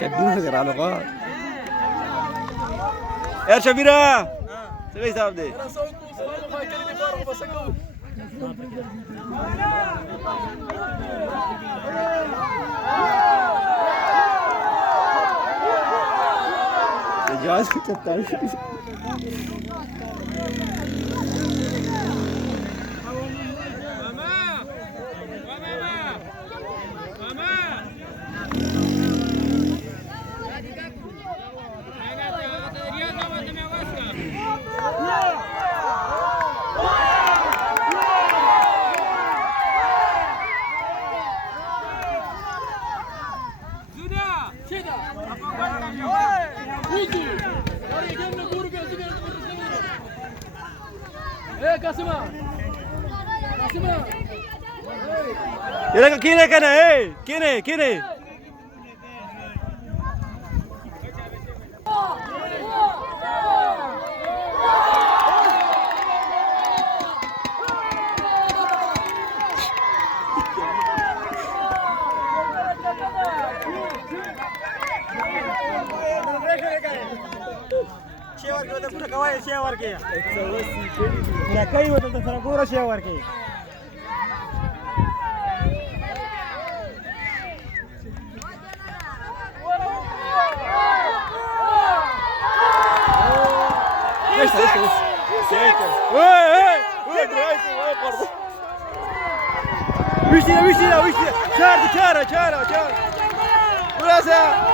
شدونا غير علاقات يا شبيرة سوي صاحبي جاهز كتبت يلا كيني كنا ايه كيني shaver के पूरा कवाय shaver के 180 पूरा कई होता तो सारा पूरा शेवर के وش شارة وراسها